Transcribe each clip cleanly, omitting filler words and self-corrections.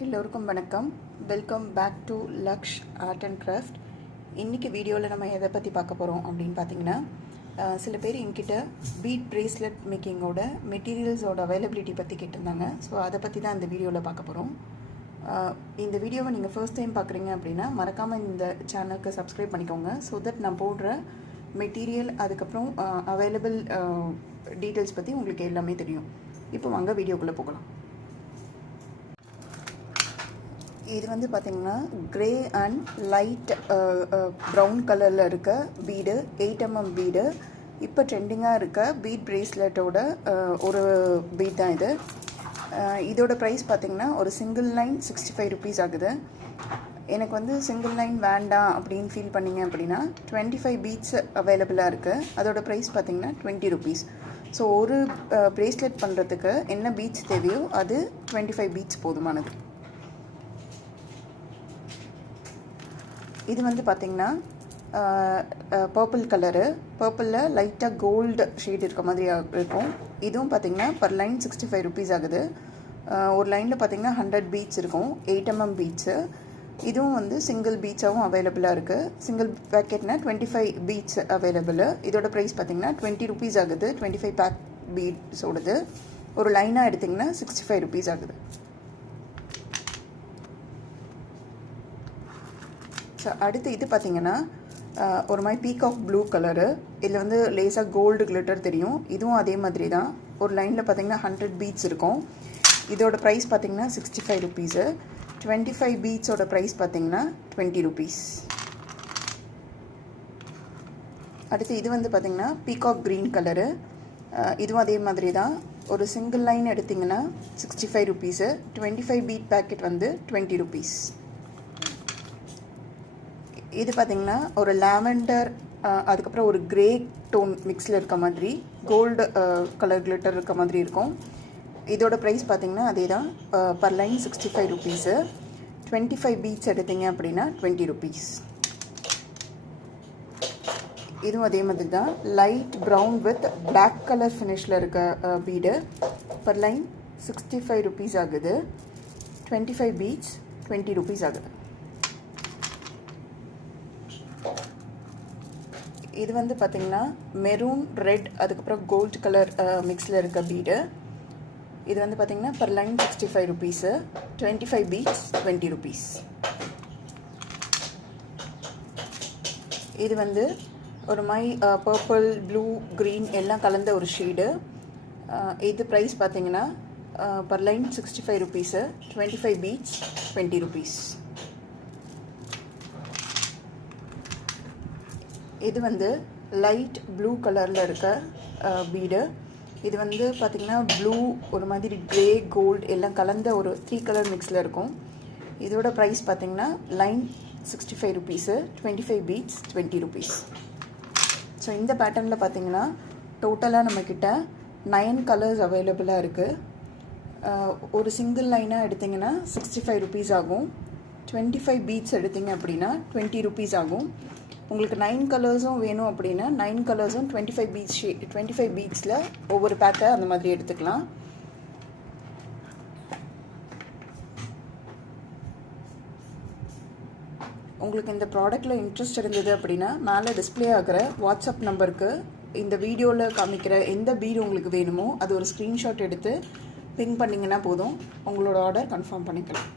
எல்லோருக்கும் வணக்கம். Welcome back to Laksh art and craft. இன்றைக்கி வீடியோவில் நம்ம எதை பற்றி பார்க்க போகிறோம் அப்படின்னு பார்த்தீங்கன்னா, சில பேர் என்கிட்ட பீட் ப்ரேஸ்லெட் மேக்கிங்கோட மெட்டீரியல்ஸோட அவைலபிலிட்டி பற்றி கேட்டிருந்தாங்க. ஸோ அதை பற்றி தான் இந்த வீடியோவில் பார்க்க போகிறோம். இந்த வீடியோவை நீங்கள் ஃபர்ஸ்ட் டைம் பார்க்குறீங்க அப்படின்னா மறக்காமல் இந்த சேனலுக்கு சப்ஸ்கிரைப் பண்ணிக்கோங்க. ஸோ தட் நான் போடுற மெட்டீரியல் அதுக்கப்புறம் அவைலபிள் டீட்டெயில்ஸ் பற்றி உங்களுக்கு எல்லாமே தெரியும். இப்போ வாங்க வீடியோக்குள்ளே போகலாம். இது வந்து பார்த்திங்கன்னா கிரே அண்ட் லைட் ப்ரௌன் கலரில் இருக்க பீடு, 8mm பீடு. இப்போ ட்ரெண்டிங்காக இருக்க பீட் ப்ரேஸ்லெட்டோட ஒரு பீட் தான் இது. இதோட ப்ரைஸ் பார்த்திங்கன்னா ஒரு சிங்கிள் லைன் 65 rupees ஆகுது. எனக்கு வந்து சிங்கிள் லைன் வேண்டாம் அப்படின்னு ஃபீல் பண்ணிங்க அப்படின்னா 25 பீட்ஸ் அவைலபிளாக இருக்குது. அதோட ப்ரைஸ் பார்த்திங்கன்னா 20 rupees. ஸோ ஒரு ப்ரேஸ்லெட் பண்ணுறதுக்கு என்ன பீட்ஸ் தேவையோ அது 25 பீட்ஸ் போதுமானது. இது வந்து பார்த்திங்கன்னா பர்பிள் கலரு, பர்பிளில் லைட்டாக கோல்டு ஷேட் இருக்க மாதிரி இருக்கும். இதுவும் பார்த்திங்கன்னா பர் லைன் 65 rupees ஆகுது. ஒரு லைனில் பார்த்திங்கன்னா 100 பீட்ஸ் இருக்கும், 8mm பீட்ஸு. இதுவும் வந்து சிங்கிள் பீட்ஸாகவும் அவைலபிளாக இருக்குது. சிங்கிள் பேக்கெட்னா 25 பீட்ஸ் அவைலபிள். இதோட ப்ரைஸ் பார்த்திங்கன்னா 20 rupees ஆகுது. 25 பேக் பீட்ஸோடது. ஒரு லைனாக எடுத்திங்கன்னா 65 rupees ஆகுது. ஸோ அடுத்து இது பார்த்திங்கன்னா ஒரு மாதிரி பீகாக் ப்ளூ கலரு. இதில் வந்து லேசாக கோல்டு கிளிட்டர் தெரியும். இதுவும் அதே மாதிரி தான். ஒரு லைனில் பார்த்திங்கன்னா 100 பீட்ஸ் இருக்கும். இதோட ப்ரைஸ் பார்த்திங்கன்னா 65 rupees. 25 பீட்ஸோட ப்ரைஸ் பார்த்திங்கன்னா 20 rupees. அடுத்து இது வந்து பார்த்திங்கன்னா பீகாக் க்ரீன் கலரு. இதுவும் அதே மாதிரி தான். ஒரு சிங்கிள் லைன் எடுத்திங்கன்னா 65 rupees. 25 பீட் பேக்கெட் வந்து 20 rupees. இது பார்த்திங்கன்னா ஒரு லாவெண்டர் அதுக்கப்புறம் ஒரு கிரே டோன் மிக்ஸில் இருக்க மாதிரி கோல்டு கலர் கிளிட்டர் இருக்க மாதிரி இருக்கும். இதோட ப்ரைஸ் பார்த்திங்கன்னா அதே தான். Per line 65 rupees. 25 பீட்ஸ் எடுத்திங்க அப்படின்னா 20 rupees. இதுவும் அதே மாதிரி தான். Light brown with black colour ஃபினிஷில் இருக்க பீடு. பர் லைன் 65 rupees ஆகுது. 25 பீட்ஸ் 20 rupees ஆகுது. இது வந்து பார்த்திங்கன்னா மெரூன், ரெட் அதுக்கப்புறம் கோல்டு கலர் மிக்ஸில் இருக்க பீடு. இது வந்து பார்த்திங்கன்னா per line 65 rupees. 25 beads 20 rupees. இது வந்து ஒரு மாதிரி பர்பிள், ப்ளூ, க்ரீன் எல்லாம் கலந்த ஒரு ஷேடு. இது ப்ரைஸ் பார்த்திங்கன்னா per line 65 rupees. 25 beads 20 rupees. இது வந்து லைட் ப்ளூ கலரில் இருக்க பீடு. இது வந்து பார்த்திங்கன்னா ப்ளூ, ஒரு மாதிரி க்ரே, கோல்டு எல்லாம் கலந்த ஒரு 3 கலர் மிக்ஸில் இருக்கும். இதோட ப்ரைஸ் பார்த்திங்கன்னா line 65 rupees. 25 beads 20 rupees. So இந்த பேட்டர்னில் பார்த்திங்கன்னா டோட்டலாக நம்மக்கிட்ட 9 கலர்ஸ் அவைலபிளாக இருக்குது. ஒரு சிங்கிள் லைனாக எடுத்திங்கன்னா 65 rupees ஆகும். 25 பீட்ஸ் எடுத்திங்க அப்படின்னா 20 rupees ஆகும். உங்களுக்கு 9 கலர்ஸும் வேணும் அப்படின்னா 9 கலர்ஸும் 25 பீட்ஸில் ஒவ்வொரு பேக்கை அந்த மாதிரி எடுத்துக்கலாம். உங்களுக்கு இந்த ப்ராடக்ட்டில் இன்ட்ரெஸ்ட் இருந்தது அப்படின்னா மேலே டிஸ்பிளே ஆகிற வாட்ஸ்அப் நம்பருக்கு இந்த வீடியோவில் காமிக்கிற எந்த பீடு உங்களுக்கு வேணுமோ அது ஒரு ஸ்க்ரீன்ஷாட் எடுத்து பின் பண்ணிங்கன்னா போதும், உங்களோட ஆர்டர் கன்ஃபார்ம் பண்ணிக்கலாம்.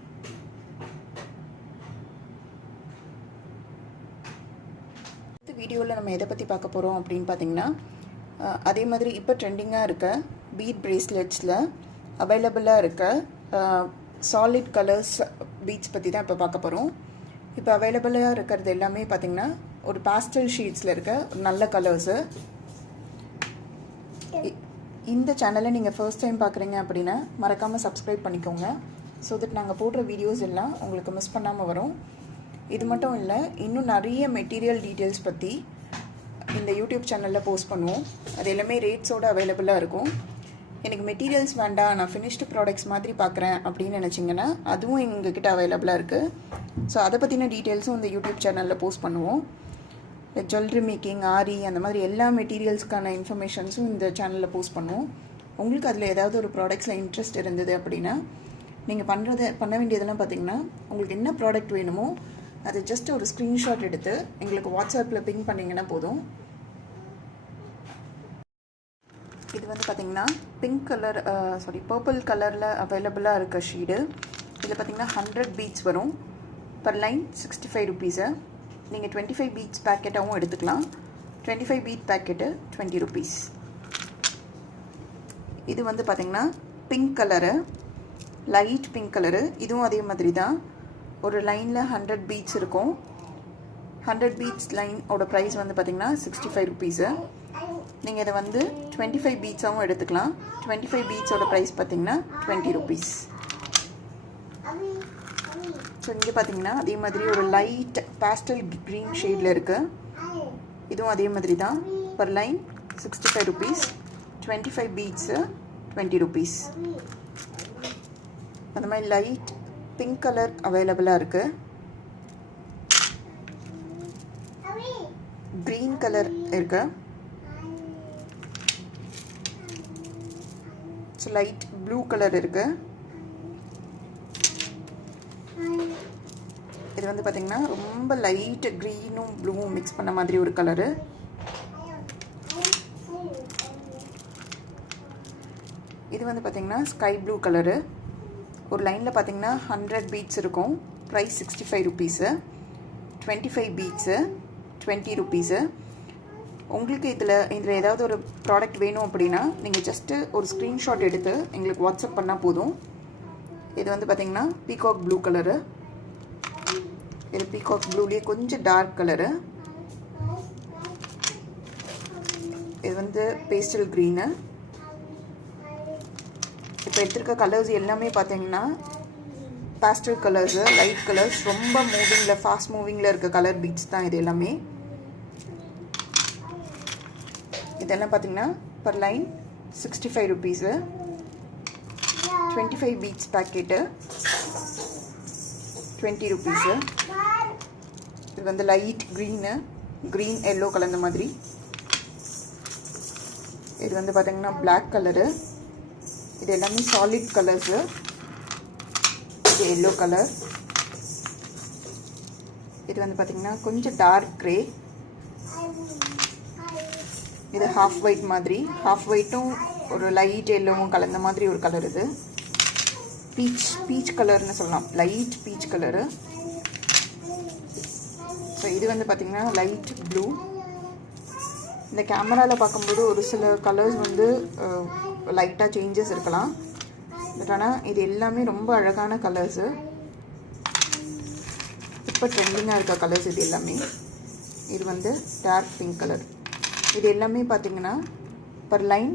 வீடியோவில் நம்ம எதை பற்றி பார்க்க போகிறோம் அப்படின்னு பார்த்திங்கன்னா, அதே மாதிரி இப்போ ட்ரெண்டிங்காக இருக்க பீட் ப்ரேஸ்லெட்ஸில் அவைலபிளாக இருக்க சாலிட் கலர்ஸ் பீட்ஸ் பற்றி தான் இப்போ பார்க்க போகிறோம். இப்போ அவைலபிளாக இருக்கிறது எல்லாமே பார்த்திங்கன்னா ஒரு பாஸ்டல் ஷீட்ஸில் இருக்க நல்ல கலர்ஸு. இந்த சேனலை நீங்கள் ஃபர்ஸ்ட் டைம் பார்க்குறீங்க அப்படின்னா மறக்காமல் சப்ஸ்கிரைப் பண்ணிக்கோங்க. ஸோ தட் நாங்கள் போடுற வீடியோஸ் எல்லாம் உங்களுக்கு மிஸ் பண்ணாமல் வரும். இது மட்டும் இல்லை, இன்னும் நிறைய மெட்டீரியல் டீட்டெயில்ஸ் பற்றி இந்த யூடியூப் சேனலில் போஸ்ட் பண்ணுவோம். அது எல்லாமே ரேட்ஸோடு அவைலபிளாக இருக்கும். எனக்கு மெட்டீரியல்ஸ் வேண்டாம், நான் ஃபினிஷ்டு ப்ராடக்ட்ஸ் மாதிரி பார்க்குறேன் அப்படின்னு நினச்சிங்கன்னா அதுவும் எங்ககிட்ட அவைலபிளாக இருக்குது. ஸோ அதை பற்றின டீட்டெயில்ஸும் இந்த யூடியூப் சேனலில் போஸ்ட் பண்ணுவோம். ஜுவல்லரி மேக்கிங், ஆரி அந்த மாதிரி எல்லா மெட்டீரியல்ஸ்க்கான இன்ஃபர்மேஷன்ஸும் இந்த சேனலில் போஸ்ட் பண்ணுவோம். உங்களுக்கு அதில் ஏதாவது ஒரு ப்ராடக்ட்ஸில் இன்ட்ரெஸ்ட் இருந்தது அப்படின்னா நீங்கள் பண்ண வேண்டியதெல்லாம் பார்த்தீங்கன்னா உங்களுக்கு என்ன ப்ராடக்ட் வேணுமோ அதை ஜஸ்ட் ஒரு ஸ்க்ரீன்ஷாட் எடுத்து எங்களுக்கு வாட்ஸ்அப்பில் பிங் பண்ணிங்கன்னா போதும். இது வந்து பார்த்திங்கன்னா பிங்க் கலர் பர்பிள் கலரில் அவைலபிளாக இருக்க ஷீடு. இதில் பார்த்திங்கன்னா 100 பீட்ஸ் வரும். Per line 65 rupees. நீங்கள் 25 பீட்ஸ் பேக்கெட்டாகவும் எடுத்துக்கலாம். 25 பீட் பேக்கெட்டு 20 ருபீஸ். இது வந்து பார்த்திங்கன்னா pink colour, light pink colour. இதுவும் அதே மாதிரி தான். ஒரு லைனில் 100 பீட்ஸ் இருக்கும். 100 பீட்ஸ் லைனோட ப்ரைஸ் வந்து பார்த்திங்கன்னா 65 ருபீஸு. நீங்கள் இதை வந்து 25 பீட்ஸாகவும் எடுத்துக்கலாம். 25 பீட்ஸோட ப்ரைஸ் பார்த்திங்கன்னா 20 ருபீஸ். ஸோ இங்கே பார்த்தீங்கன்னா அதே மாதிரி ஒரு லைட் பேஸ்டல் க்ரீன் ஷேடில் இருக்குது. இதுவும் அதே மாதிரி தான். Per line 65 rupees. 25 beads 20 rupees. அந்த மாதிரி லைட் பிங்க் கலர் அவைலபிளாக இருக்குது. க்ரீன் கலர் இருக்குது. ஸோ லைட் ப்ளூ கலர் இருக்குது. இது வந்து பார்த்திங்கன்னா ரொம்ப லைட் க்ரீனும் ப்ளூவும் மிக்ஸ் பண்ண மாதிரி ஒரு கலரு. இது வந்து பார்த்திங்கன்னா ஸ்கை ப்ளூ கலரு. ஒரு லைனில் பார்த்திங்கன்னா 100 பீட்ஸ் இருக்கும். Price 65 rupees. 25 beads 20 rupees. உங்களுக்கு இதில் ஏதாவது ஒரு ப்ராடக்ட் வேணும் அப்படின்னா நீங்கள் ஜஸ்ட்டு ஒரு ஸ்க்ரீன்ஷாட் எடுத்து எங்களுக்கு வாட்ஸ்அப் பண்ணால் போதும். இது வந்து பார்த்திங்கன்னா பீகாக் ப்ளூ கலரு. இது பீகாக் ப்ளூலேயே கொஞ்சம் டார்க் கலரு. இது வந்து பேஸ்டல் க்ரீனு. இப்போ எடுத்துருக்க கலர்ஸ் எல்லாமே பார்த்தீங்கன்னா பேஸ்டல் கலர்ஸு, லைட் கலர்ஸ், ரொம்ப மூவிங்கில் ஃபாஸ்ட் மூவிங்கில் இருக்க கலர் பீட்ஸ் தான் இது எல்லாமே. இதெல்லாம் பார்த்தீங்கன்னா per line 65 rupees. 25 beads packet 20 rupees. இது வந்து லைட் க்ரீன் எல்லோ கலந்த மாதிரி. இது வந்து பார்த்தீங்கன்னா பிளாக் கலரு. இது எல்லாமே சாலிட் கலர்ஸு. இது எல்லோ கலர். இது வந்து பார்த்தீங்கன்னா கொஞ்சம் டார்க் க்ரே. இது ஹாஃப் ஒயிட் மாதிரி. ஹாஃப் ஒயிட்டும் ஒரு லைட் எல்லோவும் கலந்த மாதிரி ஒரு கலர். இது பீச் கலர்னு சொல்லலாம். Light peach colour. ஸோ இது வந்து பார்த்திங்கன்னா லைட் ப்ளூ. இந்த கேமராவில் பார்க்கும்போது ஒரு சில கலர்ஸ் வந்து லைட்டாக சேஞ்சஸ் இருக்கலாம். பட் ஆனால் இது எல்லாமே ரொம்ப அழகான கலர்ஸு. இப்போ ட்ரெண்டிங்காக இருக்க கலர்ஸ் இது எல்லாமே. இது வந்து டார்க் பிங்க் கலர். இது எல்லாமே பார்த்திங்கன்னா பர் லைன்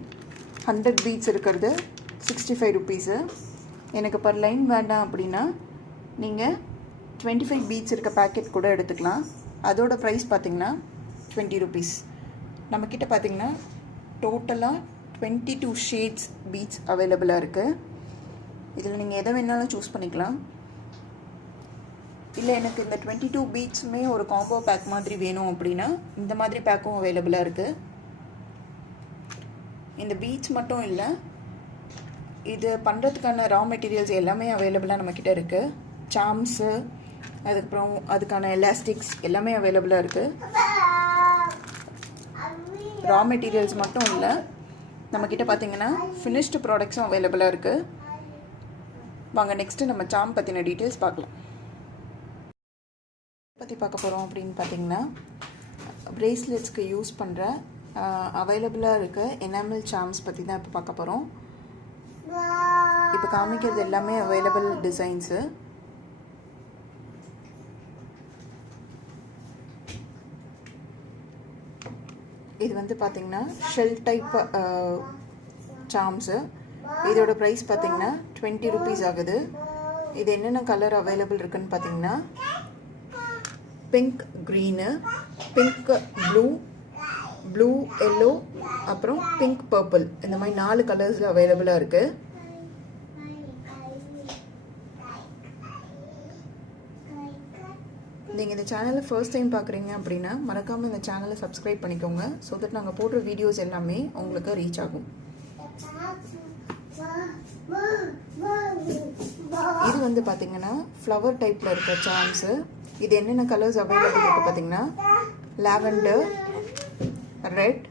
100 பீட்ஸ் இருக்கிறது 65 ருபீஸு. எனக்கு பர் லைன் வேண்டாம் அப்படின்னா நீங்கள் 25 பீட்ஸ் இருக்க பேக்கெட் கூட எடுத்துக்கலாம். அதோட ப்ரைஸ் பார்த்திங்கன்னா 20 ருபீஸ். நம்மக்கிட்ட பார்த்திங்கன்னா டோட்டலாக 22 ஷேட்ஸ் பீட்ஸ் அவைலபிளாக இருக்குது. இதில் நீங்கள் எதை வேணாலும் சூஸ் பண்ணிக்கலாம். இல்லை எனக்கு இந்த 22 பீட்ஸுமே ஒரு காம்போ பேக் மாதிரி வேணும் அப்படின்னா இந்த மாதிரி பேக்கும் அவைலபிளாக இருக்குது. இந்த பீட்ஸ் மட்டும் இல்லை, இது பண்ணுறதுக்கான ரா மெட்டீரியல்ஸ் எல்லாமே அவைலபிளாக நம்மக்கிட்ட இருக்குது. சாம்ஸு, அதுக்கப்புறம் அதுக்கான எலாஸ்டிக்ஸ் எல்லாமே அவைலபிளாக இருக்குது. ரா மெட்டீரியல்ஸ் மட்டும் இல்லை, நம்மக்கிட்ட பார்த்திங்கன்னா ஃபினிஷ்டு ப்ராடக்ட்ஸும் அவைலபிளாக இருக்குது. வாங்க நெக்ஸ்ட்டு நம்ம சாம் பற்றின டீட்டெயில்ஸ் பார்க்கலாம். பற்றி பார்க்க போகிறோம் அப்படின்னு பார்த்திங்கன்னா ப்ரேஸ்லெட்ஸ்க்கு யூஸ் பண்ணுற அவைலபிளாக இருக்க எனாமல் சாம்ஸ் பற்றி தான் இப்போ பார்க்க போகிறோம். இப்போ காமிக்கிறது எல்லாமே அவைலபிள் டிசைன்ஸு. இது வந்து பார்த்திங்கன்னா ஷெல் டைப் சாம்ஸு. இதோட ப்ரைஸ் பார்த்திங்கன்னா 20 ருபீஸ் ஆகுது. இது என்னென்ன கலர் அவைலபிள் இருக்குதுன்னு பார்த்திங்கன்னா pink green, pink blue yellow, அப்புறம் பிங்க் பர்பிள், இந்த மாதிரி 4 கலர்ஸில் அவைலபிளாக இருக்குது. நீங்கள் இந்த சேனலை ஃபர்ஸ்ட் டைம் பார்க்குறீங்க அப்படின்னா மறக்காமல் இந்த சேனலை சப்ஸ்கிரைப் பண்ணிக்கோங்க. ஸோ தட் நாங்கள் போடுற வீடியோஸ் எல்லாமே உங்களுக்கு ரீச் ஆகும். இது வந்து பார்த்தீங்கன்னா ஃப்ளவர் டைப்பில் இருக்க சாம்ஸு. இது என்னென்ன கலர்ஸ் அவைலபிள் இருக்குது பார்த்தீங்கன்னா லாவெண்டர், ரெட்,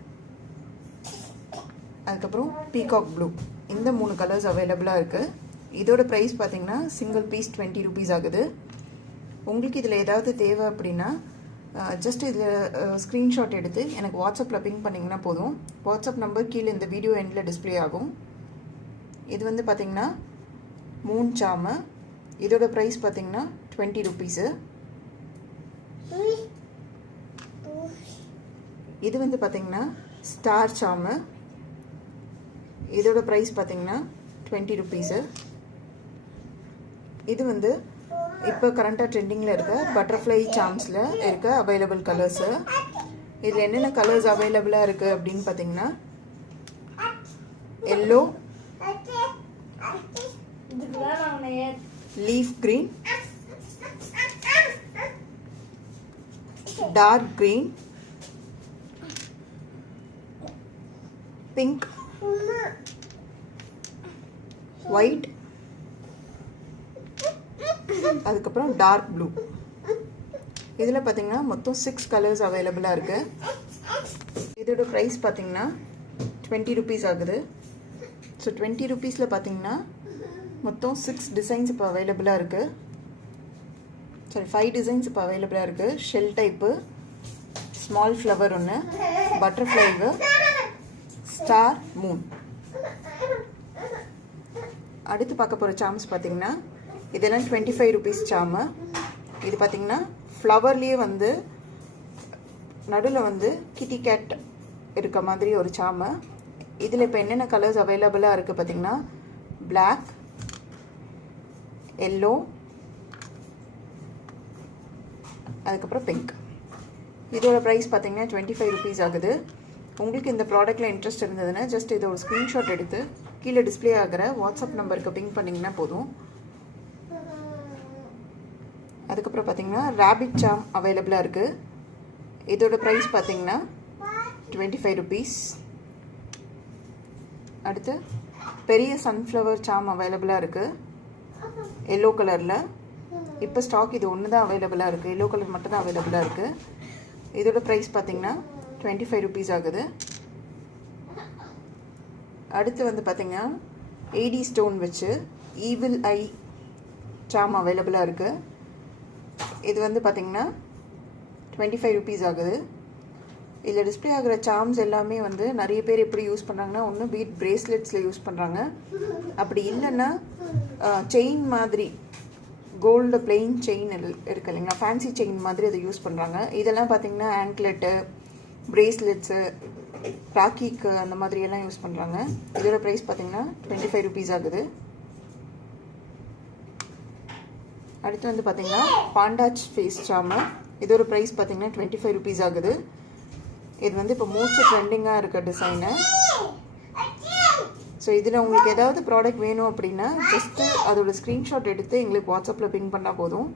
அதுக்கப்புறம் பீகாக் ப்ளூ, இந்த 3 கலர்ஸ் அவைலபிளாக இருக்குது. இதோட ப்ரைஸ் பார்த்தீங்கன்னா சிங்கிள் பீஸ் 20 ருபீஸ் ஆகுது. உங்களுக்கு இதில் ஏதாவது தேவை அப்படின்னா ஜஸ்ட் இதில் ஸ்க்ரீன்ஷாட் எடுத்து எனக்கு வாட்ஸ்அப்பில் பிங் பண்ணிங்கன்னா போதும். வாட்ஸ்அப் நம்பர் கீழே இந்த வீடியோ எண்டில் டிஸ்பிளே ஆகும். இது வந்து பார்த்திங்கன்னா மூன் சாமு. இதோட ப்ரைஸ் பார்த்திங்கன்னா 20 ருபீஸு. இது வந்து பார்த்திங்கன்னா ஸ்டார் சாமு. இதோட ப்ரைஸ் பார்த்திங்கன்னா 20 ருபீஸு. இது வந்து இப்போ கரண்ட்டாக ட்ரெண்டிங்கில் இருக்க பட்டர்ஃப்ளை சாம்ஸில் இருக்க அவைலபிள் கலர்ஸு. இதில் என்னென்ன கலர்ஸ் அவைலபிளாக இருக்குது அப்படின்னு பார்த்தீங்கன்னா yellow, leaf green, dark green, pink, white, அதுக்கப்புறம் டார்க் ப்ளூ. இதில் பார்த்தீங்கன்னா மொத்தம் 6 கலர்ஸ் அவைலபிளாக இருக்குது. இதோட ப்ரைஸ் பார்த்தீங்கன்னா 20 ருபீஸ் ஆகுது. ஸோ 20 ருபீஸில் பார்த்தீங்கன்னா மொத்தம் 6 டிசைன்ஸ் இப்போ அவைலபிளாக இருக்குது. சாரி 5 டிசைன்ஸ் இப்போ அவைலபிளாக இருக்குது. ஷெல் டைப்பு, ஸ்மால் ஃப்ளவர் ஒன்று, பட்டர்ஃப்ளைவு, ஸ்டார், மூன். அடுத்து பார்க்க போகிற சாம்ஸ் பார்த்தீங்கன்னா இதெல்லாம் 25 ருபீஸ் சாமு. இது பார்த்திங்கன்னா ஃப்ளவர்லேயே வந்து நடுவில் வந்து கிட்டி கேட் இருக்க மாதிரி ஒரு சாமு. இதில் இப்போ என்னென்ன கலர்ஸ் அவைலபிளாக இருக்குது பார்த்திங்கன்னா பிளாக், எல்லோ, அதுக்கப்புறம் பிங்க். இதோட ப்ரைஸ் பார்த்திங்கன்னா 25 ருபீஸ் ஆகுது. உங்களுக்கு இந்த ப்ராடக்ட்டில் இன்ட்ரெஸ்ட் இருந்ததுன்னா ஜஸ்ட் இதை ஒரு ஸ்க்ரீன்ஷாட் எடுத்து கீழே டிஸ்பிளே ஆகிற வாட்ஸ்அப் நம்பருக்கு பிங் பண்ணிங்கன்னா போதும். அதுக்கப்புறம் பார்த்தீங்கன்னா ரேபிட் சாம் அவைலபிளாக இருக்குது. இதோட ப்ரைஸ் பார்த்தீங்கன்னா 25 ருபீஸ். அடுத்து பெரிய சன்ஃப்ளவர் சாம் அவைலபிளாக இருக்குது எல்லோ கலரில். இப்போ ஸ்டாக் இது ஒன்று தான் அவைலபிளாக இருக்குது, எல்லோ கலர் மட்டும் தான் அவைலபிளாக இருக்குது. இதோட ப்ரைஸ் பார்த்தீங்கன்னா 25 ருபீஸ் ஆகுது. அடுத்து வந்து பார்த்திங்கன்னா ஏடி ஸ்டோன் வச்சு ஈவில் ஐ சாம் அவைலபிளாக இருக்குது. இது வந்து பார்த்திங்கன்னா 25 ருபீஸ் ஆகுது. இதில் டிஸ்பிளே ஆகிற சாம்ஸ் எல்லாமே வந்து நிறைய பேர் எப்படி யூஸ் பண்ணுறாங்கன்னா ஒன்று பீட் பிரேஸ்லெட்ஸில் யூஸ் பண்ணுறாங்க, அப்படி இல்லைன்னா செயின் மாதிரி கோல்டு பிளெயின் செயின் இருக்கு இல்லைங்களா, ஃபேன்சி செயின் மாதிரி அதை யூஸ் பண்ணுறாங்க. இதெல்லாம் பார்த்திங்கன்னா ஆங்க்லெட்டு, பிரேஸ்லெட்ஸு, ராக்கிக்கு அந்த மாதிரியெல்லாம் யூஸ் பண்ணுறாங்க. இதோட ப்ரைஸ் பார்த்திங்கன்னா 25 ருபீஸ் ஆகுது. அடுத்து வந்து பார்த்திங்கன்னா பாண்டாச் ஃபேஸ் சாமு. இதோட ப்ரைஸ் பார்த்திங்கன்னா 25 ருபீஸ் ஆகுது. இது வந்து இப்போ மோஸ்ட் ட்ரெண்டிங்காக இருக்க டிசைனு. ஸோ இதில் உங்களுக்கு ஏதாவது ப்ராடக்ட் வேணும் அப்படின்னா ஜஸ்ட்டு அதோட ஸ்க்ரீன்ஷாட் எடுத்து எங்களுக்கு வாட்ஸ்அப்பில் பிங் பண்ணால் போதும்.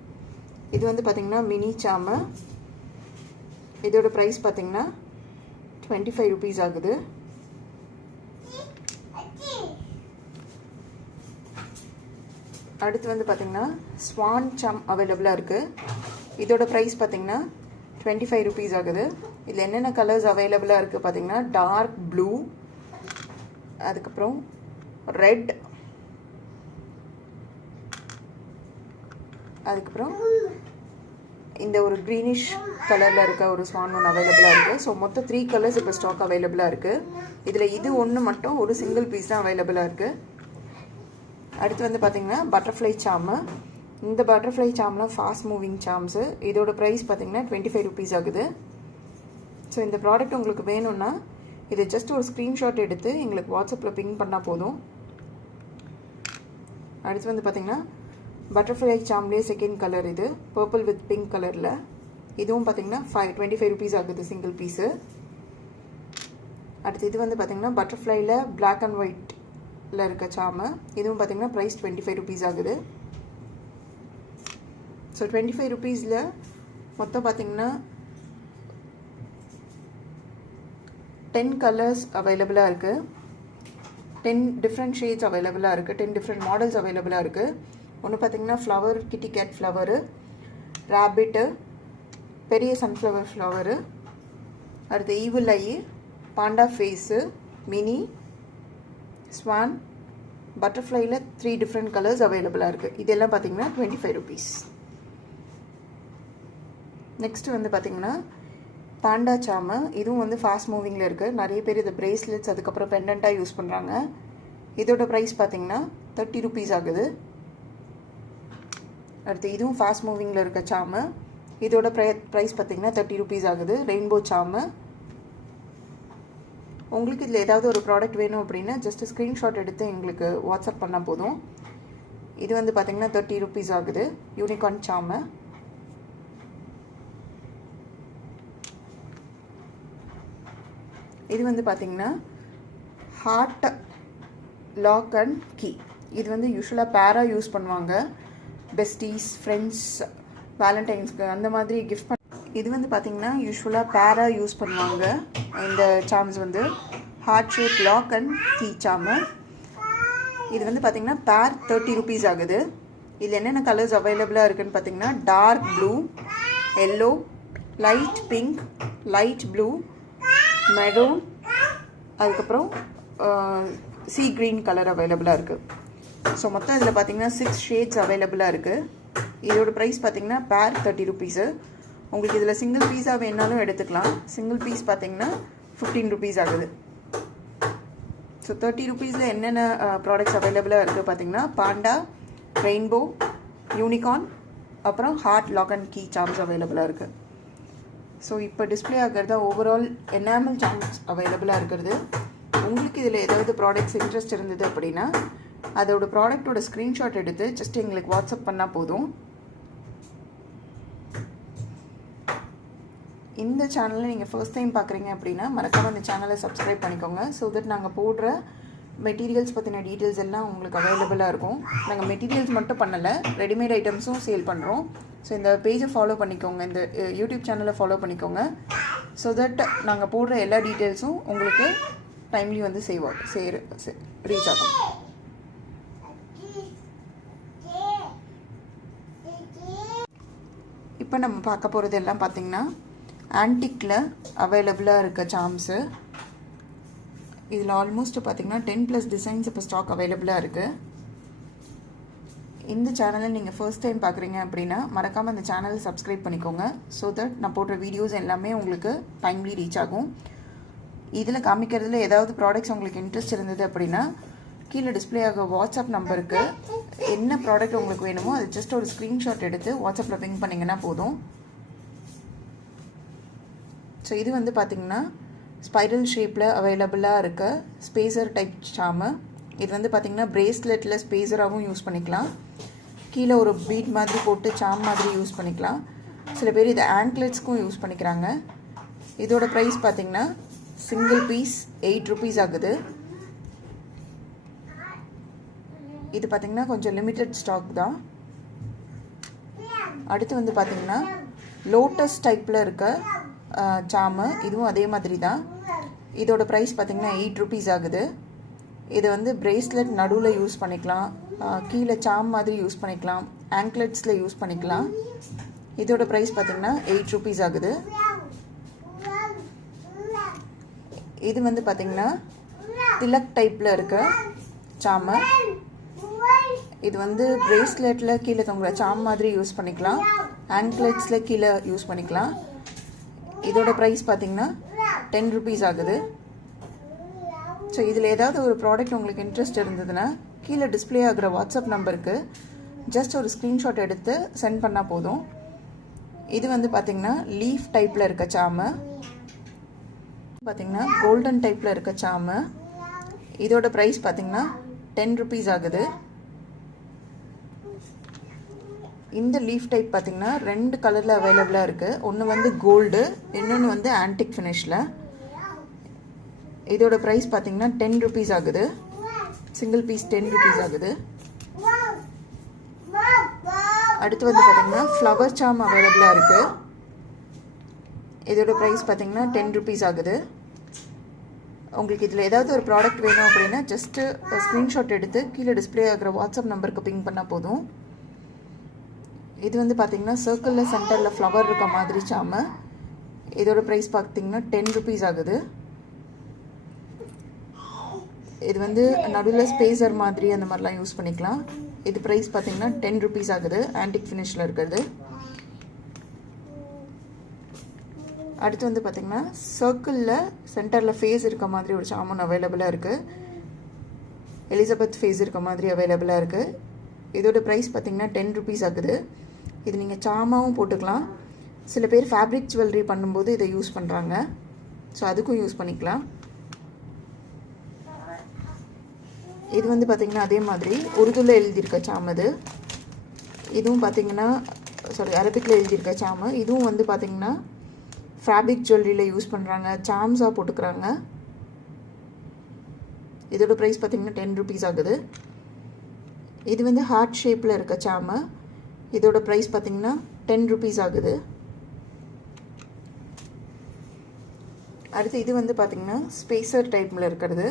இது வந்து பார்த்திங்கன்னா மினி சாமு. இதோட ப்ரைஸ் பார்த்திங்கன்னா 25 ருபீஸ் ஆகுது. அடுத்து வந்து பார்த்திங்கன்னா ஸ்வான் சாம் அவைலபிளாக இருக்குது. இதோட ப்ரைஸ் பார்த்திங்கன்னா 25 ருபீஸ் ஆகுது. இதில் என்னென்ன கலர்ஸ் அவைலபிளாக இருக்குது பார்த்திங்கன்னா டார்க் ப்ளூ, அதுக்கப்புறம் ரெட், அதுக்கப்புறம் இந்த ஒரு க்ரீனிஷ் கலரில் இருக்க ஒரு ஸ்வான் ஒன்று அவைலபிளாக இருக்குது. ஸோ மொத்தம் 3 கலர்ஸ் இப்போ ஸ்டாக் அவைலபிளாக இருக்குது. இதில் இது ஒன்று மட்டும் ஒரு சிங்கிள் பீஸ் தான் அவைலபிளாக இருக்குது. அடுத்து வந்து பார்த்திங்கன்னா பட்டர்ஃப்ளை சாமு. இந்த பட்டர்ஃப்ளை சாம்லாம் ஃபாஸ்ட் மூவிங் சாம்ஸு. இதோட ப்ரைஸ் பார்த்திங்கன்னா 25 ருபீஸ் ஆகுது. ஸோ இந்த ப்ராடக்ட் உங்களுக்கு வேணும்னா இதை ஜஸ்ட் ஒரு ஸ்க்ரீன்ஷாட் எடுத்து எங்களுக்கு வாட்ஸ்அப்பில் பிங் பண்ணால் போதும். அடுத்து வந்து பார்த்திங்கன்னா பட்டர்ஃப்ளை சாம்லேயே செகண்ட் கலர் இது பர்பிள் வித் பிங்க் கலரில். இதுவும் பார்த்திங்கன்னா 25 ருபீஸ் ஆகுது சிங்கிள் பீஸு. அடுத்து இது வந்து பார்த்திங்கன்னா பட்டர்ஃப்ளையில் பிளாக் அண்ட் ஒயிட்டில் இருக்க சாமு. இதுவும் பார்த்திங்கன்னா ப்ரைஸ் 25 ருபீஸ் ஆகுது. ஸோ 25 ருபீஸில் மொத்தம் பார்த்திங்கன்னா 10 கலர்ஸ் அவைலபிளாக இருக்குது, 10 டிஃப்ரெண்ட் ஷேட்ஸ் அவைலபிளாக இருக்குது, 10 டிஃப்ரெண்ட் மாடல்ஸ் அவைலபிளாக இருக்குது. ஒன்று பார்த்திங்கன்னா flower, kitty cat flower, rabbit, பெரிய சன்ஃப்ளவர் ஃப்ளவரு, அடுத்து evil eye, panda face, mini, swan, பட்டர்ஃப்ளைல 3 டிஃப்ரெண்ட் கலர்ஸ் அவைலபிளாக இருக்குது. இதெல்லாம் பார்த்திங்கன்னா 25 rupees. நெக்ஸ்ட்டு வந்து பார்த்திங்கன்னா பாண்டா சாமு. இதுவும் வந்து ஃபாஸ்ட் மூவிங்கில் இருக்குது. நிறைய பேர் இது பிரேஸ்லெட்ஸ் அதுக்கப்புறம் பெண்டண்ட்டாக யூஸ் பண்ணுறாங்க. இதோட ப்ரைஸ் பார்த்திங்கன்னா 30 rupees ஆகுது. அடுத்து இதுவும் ஃபாஸ்ட் மூவிங்கில் இருக்க சாமு. இதோட ப்ரைஸ் பார்த்திங்கன்னா 30 rupees ஆகுது. ரெயின்போ சாமு. உங்களுக்கு இதில் ஏதாவது ஒரு ப்ராடக்ட் வேணும் அப்படின்னா ஜஸ்ட் ஸ்க்ரீன்ஷாட் எடுத்து எங்களுக்கு வாட்ஸ்அப் பண்ணால் போதும். இது வந்து பார்த்திங்கன்னா 30 rupees ஆகுது. யூனிகார்ன் சாமு. இது வந்து பார்த்திங்கன்னா ஹார்ட் லாக் அண்ட் கீ. இது வந்து யூஸ்வலாக பேராக யூஸ் பண்ணுவாங்க. பெஸ்டீஸ், ஃப்ரெண்ட்ஸ், வேலண்டைன்ஸ்க்கு அந்த மாதிரி கிஃப்ட் பண்ண. இது வந்து பார்த்திங்கன்னா யூஸ்வலாக பேராக யூஸ் பண்ணுவாங்க. இந்த சாம்ஸ் வந்து heart shape lock and key charm. இது வந்து பார்த்திங்கன்னா பேர் 30 rupees ஆகுது. இதில் என்னென்ன கலர்ஸ் அவைலபிளாக இருக்குதுன்னு பார்த்திங்கன்னா dark blue, yellow, light pink, light blue, maroon, அதுக்கப்புறம் சீ க்ரீன் கலர் அவைலபிளாக இருக்குது. ஸோ மொத்தம் இதில் பார்த்திங்கன்னா 6 ஷேட்ஸ் அவைலபிளாக இருக்குது. இதோட ப்ரைஸ் பார்த்திங்கன்னா பேர் 30 rupees. உங்களுக்கு இதில் சிங்கிள் பீஸாக வேணாலும் எடுத்துக்கலாம். சிங்கிள் பீஸ் பார்த்திங்கன்னா 15 rupees ஆகுது. ஸோ 30 rupeesல என்னென்ன ப்ராடக்ட்ஸ் அவைலபிளாக இருக்குது பார்த்திங்கன்னா பாண்டா, ரெயின்போ, யூனிகார்ன், அப்புறம் heart lock and key charms அவைலபிளாக இருக்குது. ஸோ இப்போ டிஸ்பிளே ஆகிறதா ஓவரால் எனாமல் சாம்ஸ் அவைலபிளாக இருக்கிறது. உங்களுக்கு இதில் ஏதாவது ப்ராடக்ட்ஸ் இன்ட்ரெஸ்ட் இருந்தது அப்படின்னா அதோட ப்ராடக்டோட ஸ்க்ரீன்ஷாட் எடுத்து ஜஸ்ட் எங்களுக்கு வாட்ஸ்அப் பண்ணால் போதும். இந்த சேனலில் நீங்கள் ஃபர்ஸ்ட் டைம் பார்க்குறீங்க அப்படின்னா மறக்காமல் அந்த சேனலை சப்ஸ்கிரைப் பண்ணிக்கோங்க. ஸோ தட் நாங்கள் போடுற மெட்டீரியல்ஸ் பற்றின டீட்டெயில்ஸ் எல்லாம் உங்களுக்கு அவைலபிளாக இருக்கும். நாங்கள் மெட்டீரியல்ஸ் மட்டும் பண்ணலை, ரெடிமேட் ஐட்டம்ஸும் சேல் பண்ணுறோம். ஸோ இந்த பேஜை ஃபாலோ பண்ணிக்கோங்க, இந்த யூடியூப் சேனலை ஃபாலோ பண்ணிக்கோங்க. ஸோ தட் நாங்கள் போடுற எல்லா டீட்டெயில்ஸும் உங்களுக்கு டைம்லி வந்து ரீச் ஆகும். இப்போ நம்ம பார்க்க போகிறது எல்லாம் பார்த்திங்கன்னா ஆன்டிக்கில் அவைலபிளாக இருக்க சாம்ஸு. இதில் ஆல்மோஸ்ட் பார்த்திங்கன்னா 10+ டிசைன்ஸ் இப்போ ஸ்டாக் அவைலபிளாக இருக்குது. இந்த சேனலை நீங்கள் ஃபர்ஸ்ட் டைம் பார்க்குறீங்க அப்படின்னா மறக்காமல் அந்த சேனலை சப்ஸ்கிரைப் பண்ணிக்கோங்க. ஸோ தட் நான் போடுற வீடியோஸ் எல்லாமே உங்களுக்கு டைம்லி ரீச் ஆகும். இதில் காமிக்கிறதுல ஏதாவது ப்ராடக்ட்ஸ் உங்களுக்கு இன்ட்ரெஸ்ட் இருந்தது அப்படின்னா கீழே டிஸ்பிளே ஆக வாட்ஸ்அப் நம்பருக்கு என்ன ப்ராடக்ட் உங்களுக்கு வேணுமோ அது ஜஸ்ட் ஒரு ஸ்க்ரீன்ஷாட் எடுத்து வாட்ஸ்அப்பில் பிங் பண்ணிங்கன்னா போதும். ஸோ இது வந்து பார்த்திங்கன்னா ஸ்பைரல் ஷேப்பில் அவைலபிளாக இருக்க ஸ்பேசர் டைப் சாமு. இது வந்து பார்த்திங்கன்னா பிரேஸ்லெட்டில் ஸ்பேசராகவும் யூஸ் பண்ணிக்கலாம். கீழே ஒரு பீட் மாதிரி போட்டு சாம் மாதிரி யூஸ் பண்ணிக்கலாம். சில பேர் இதை ஆங்க்லெட்ஸ்க்கும் யூஸ் பண்ணிக்கிறாங்க. இதோட ப்ரைஸ் பார்த்திங்கன்னா சிங்கிள் பீஸ் 8 rupees ஆகுது. இது பார்த்திங்கன்னா கொஞ்சம் லிமிட்டட் ஸ்டாக் தான். அடுத்து வந்து பார்த்திங்கன்னா லோட்டஸ் டைப்பில் இருக்க சாமு. இதுவும் அதே மாதிரி தான். இதோட ப்ரைஸ் பார்த்திங்கன்னா 8 rupees ஆகுது. இது வந்து பிரேஸ்லெட் நடுவில் யூஸ் பண்ணிக்கலாம், கீழே சாம் மாதிரி யூஸ் பண்ணிக்கலாம், ஆங்க்லெட்ஸில் யூஸ் பண்ணிக்கலாம். இதோட ப்ரைஸ் பார்த்திங்கன்னா 8 rupees ஆகுது. இது வந்து பார்த்திங்கன்னா திலக் டைப்பில் இருக்க சாமு. இது வந்து பிரேஸ்லெட்டில் கீழே தொங்குற சாம் மாதிரி யூஸ் பண்ணிக்கலாம், ஆங்க்லெட்ஸில் கீழே யூஸ் பண்ணிக்கலாம். இதோட ப்ரைஸ் பார்த்திங்கன்னா 10 rupees ஆகுது. ஸோ இதில் ஏதாவது ஒரு ப்ராடக்ட் உங்களுக்கு இன்ட்ரெஸ்ட் இருந்ததுன்னா கீழே டிஸ்பிளே ஆகிற வாட்ஸ்அப் நம்பருக்கு ஜஸ்ட் ஒரு ஸ்க்ரீன்ஷாட் எடுத்து சென்ட் பண்ணால் போதும். இது வந்து பார்த்திங்கன்னா லீஃப் டைப்பில் இருக்க சாமு. பார்த்திங்கன்னா கோல்டன் டைப்பில் இருக்க சாமு. இதோட ப்ரைஸ் பார்த்திங்கன்னா 10 rupees ஆகுது. இந்த லீஃப் டைப் பார்த்திங்கன்னா 2 கலரில் அவைலபிளாக இருக்குது. ஒன்று வந்து கோல்டு, இன்னொன்று வந்து ஆன்டிக் ஃபினிஷில். இதோட ப்ரைஸ் பார்த்திங்கன்னா 10 rupees ஆகுது. சிங்கிள் பீஸ் 10 rupees ஆகுது. அடுத்து வந்து பார்த்திங்கன்னா ஃப்ளவர் சாம் அவைலபிளாக இருக்குது. இதோட ப்ரைஸ் பார்த்திங்கன்னா 10 rupees ஆகுது. உங்களுக்கு இதில் ஏதாவது ஒரு ப்ராடக்ட் வேணும் அப்படின்னா ஜஸ்ட்டு ஸ்க்ரீன்ஷாட் எடுத்து கீழே டிஸ்பிளே ஆகிற வாட்ஸ்அப் நம்பருக்கு பிங் பண்ணால் போதும். இது வந்து பார்த்திங்கன்னா சர்க்கிளில் சென்டரில் ஃப்ளவர் இருக்க மாதிரி சாமு. இதோட ப்ரைஸ் பார்த்திங்கன்னா 10 ருபீஸ் ஆகுது. இது வந்து நடுவில் ஸ்பேசர் மாதிரி அந்த மாதிரிலாம் யூஸ் பண்ணிக்கலாம். இது ப்ரைஸ் பார்த்திங்கன்னா 10 ருபீஸ் ஆகுது. ஆன்டிக் ஃபினிஷில் இருக்கிறது. அடுத்து வந்து பார்த்திங்கன்னா சர்க்கிளில் சென்டரில் ஃபேஸ் இருக்க மாதிரி ஒரு சாமன் அவைலபிளாக இருக்குது. எலிசபெத் ஃபேஸ் இருக்க மாதிரி அவைலபிளாக இருக்குது. இதோட ப்ரைஸ் பார்த்திங்கன்னா 10 ருபீஸ் ஆகுது. இது நீங்கள் சாமாவும் போட்டுக்கலாம். சில பேர் ஃபேப்ரிக் ஜுவல்லரி பண்ணும்போது இதை யூஸ் பண்ணுறாங்க. ஸோ அதுக்கும் யூஸ் பண்ணிக்கலாம். இது வந்து பார்த்திங்கன்னா அதே மாதிரி உருதுல எழுதியிருக்க சாமது. இதுவும் பார்த்திங்கன்னா அரபிக்கில் எழுதியிருக்க சாமு. இதுவும் வந்து பார்த்திங்கன்னா ஃபேப்ரிக் ஜுவல்லரியில் யூஸ் பண்ணுறாங்க. சாம்ஸாக போட்டுக்கிறாங்க. இதோட ப்ரைஸ் பார்த்திங்கன்னா 10 ருபீஸ் ஆகுது. இது வந்து ஹார்ட் ஷேப்பில் இருக்க சாமு. இதோட ப்ரைஸ் பார்த்திங்கன்னா 10 ருபீஸ் ஆகுது. அடுத்து இது வந்து பார்த்திங்கன்னா ஸ்பேசர் டைப்பில் இருக்கிறது.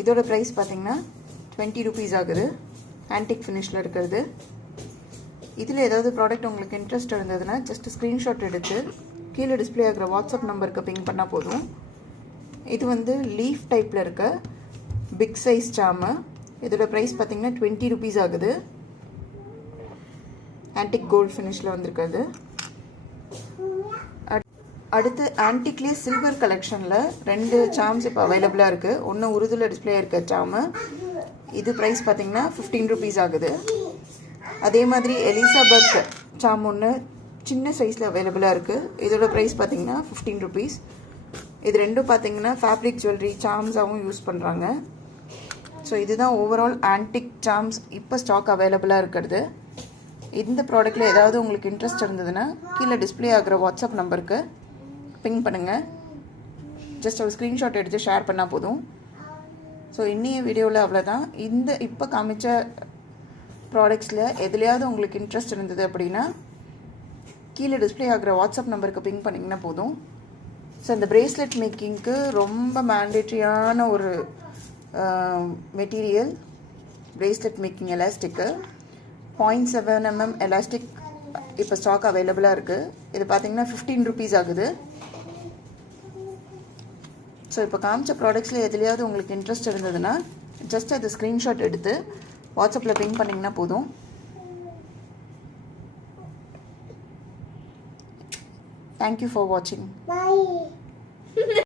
இதோட ப்ரைஸ் பார்த்திங்கன்னா 20 ருபீஸ் ஆகுது. ஆன்டிக் ஃபினிஷில் இருக்கிறது. இதில் ஏதாவது ப்ராடக்ட் உங்களுக்கு இன்ட்ரெஸ்ட் இருந்ததுன்னா ஜஸ்ட் ஸ்க்ரீன்ஷாட் எடுத்து கீழே டிஸ்பிளே ஆகிற வாட்ஸ்அப் நம்பருக்கு பிங் பண்ணால் போதும். இது வந்து லீஃப் டைப்பில் இருக்க பிக் சைஸ் சாமு. இதோட ப்ரைஸ் பார்த்திங்கன்னா 20 ருபீஸ் ஆகுது. ஆன்டிக் கோல்ட் ஃபினிஷில் வந்திருக்கிறது. அடுத்து ஆன்டிக்லேயே சில்வர் கலெக்ஷனில் 2 சாம்ஸ் இப்போ அவைலபிளாக இருக்குது. ஒன்று உருதுல டிஸ்பிளே இருக்க சாமு. இது ப்ரைஸ் பார்த்திங்கன்னா 15 ருபீஸ் ஆகுது. அதே மாதிரி எலிசபெத் சாம் ஒன்று சின்ன சைஸில் அவைலபிளாக இருக்குது. இதோட ப்ரைஸ் பார்த்திங்கன்னா 15 ருபீஸ். இது ரெண்டும் பார்த்திங்கன்னா ஃபேப்ரிக் ஜுவல்லரி சாம்ஸாகவும் யூஸ் பண்ணுறாங்க. ஸோ இதுதான் ஓவரால் ஆன்டிக் சாம்ஸ் இப்போ ஸ்டாக் அவைலபிளாக இருக்கிறது. இந்த ப்ராடக்ட்டில் ஏதாவது உங்களுக்கு இன்ட்ரெஸ்ட் இருந்ததுன்னா கீழே டிஸ்பிளே ஆகிற வாட்ஸ்அப் நம்பருக்கு பிங் பண்ணுங்கள். ஜஸ்ட் ஒரு ஸ்க்ரீன்ஷாட் எடுத்து ஷேர் பண்ணால் போதும். ஸோ இன்னைய வீடியோவில் அவ்வளோதான். இப்போ காமிச்ச ப்ராடக்ட்ஸில் எதுலையாவது உங்களுக்கு இன்ட்ரெஸ்ட் இருந்தது அப்படின்னா கீழே டிஸ்பிளே ஆகிற வாட்ஸ்அப் நம்பருக்கு பிங் பண்ணிங்கன்னா போதும். ஸோ இந்த பிரேஸ்லெட் மேக்கிங்க்கு ரொம்ப மேண்டேட்ரியான ஒரு material bracelet making elastic 0.7 mm elastic இப்போ ஸ்டாக் அவைலபிளாக இருக்குது. இது பார்த்திங்கன்னா 15 ருபீஸ் ஆகுது. ஸோ இப்போ காமிச்ச ப்ராடக்ட்ஸில் எதுலையாவது உங்களுக்கு இன்ட்ரெஸ்ட் இருந்ததுன்னா ஜஸ்ட் அது ஸ்க்ரீன்ஷாட் எடுத்து வாட்ஸ்அப்பில் பிங் பண்ணிங்கன்னா போதும். Thank you for watching. Bye.